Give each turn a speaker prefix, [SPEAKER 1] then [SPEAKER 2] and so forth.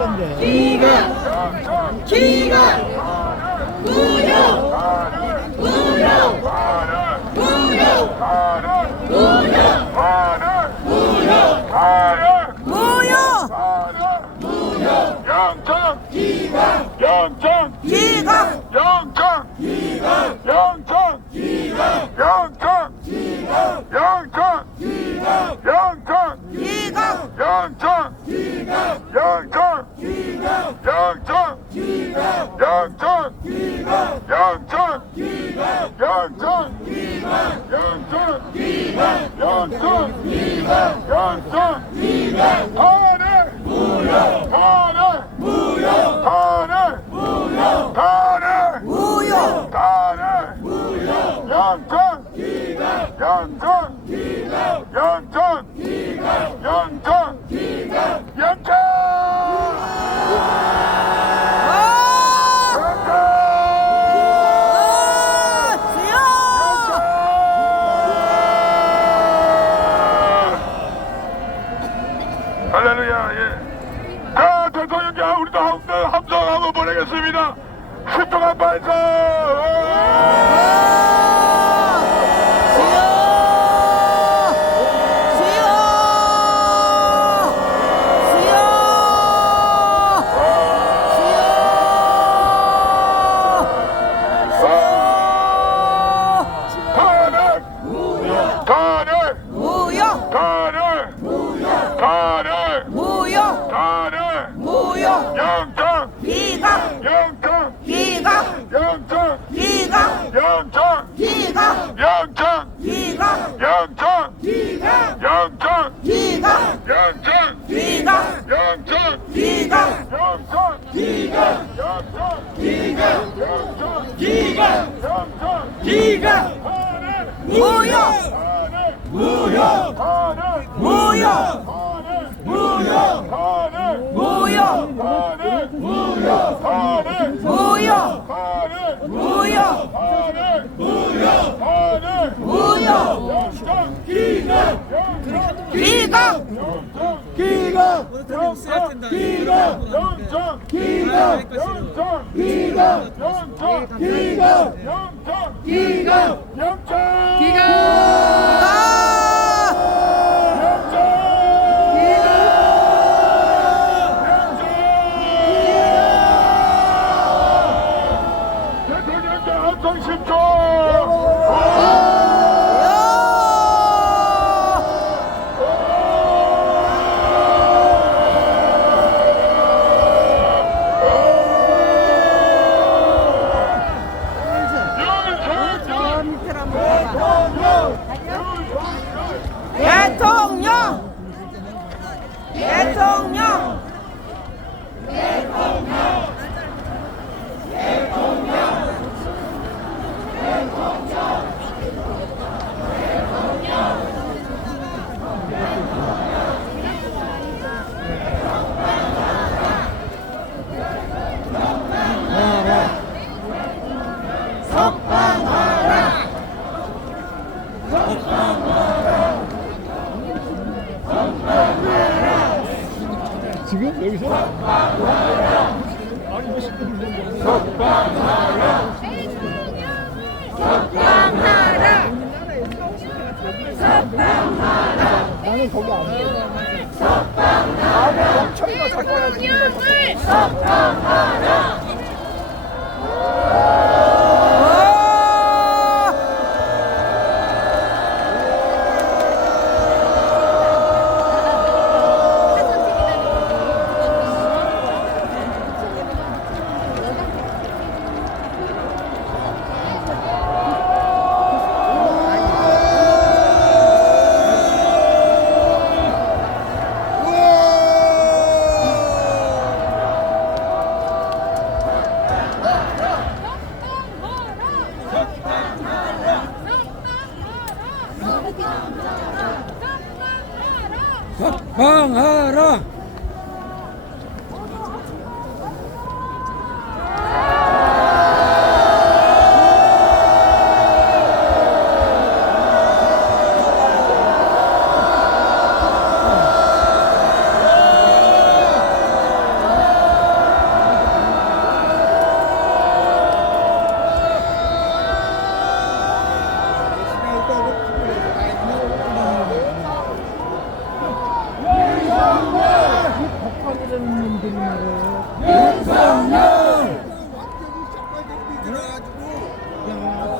[SPEAKER 1] 건데. 기각! 기각! 무효! 무효! 무효! 무효! 무효! 무효! 무효! 영장! 기각! 영장! 기각! 영장! 기각! 영장! 기각! 영장! 기각! 영장! 기각! 영장! 기각! 영장! 기각! 영장! Yangtan! Yangtan! Yangtan! Yangtan! Yangtan! Yangtan! Yangtan! Tane! Tane! Tane! Tane! Tane! Yangtan! Yangtan! Yangtan! Yangtan! 보내겠습니다. 수통한 발사! 무역! 다를! 무역! 영장! 무효! 영장! 영장! 영장! 영장! 영장! Tolong, 여기서 아니 멋있게 부르는 거야. 석방하라. 석방하라. 석방하라. 나는 거기 안 돼. 석방하라. 아, 멈춰 이거 잠깐만. 석방하라. 放开了。yung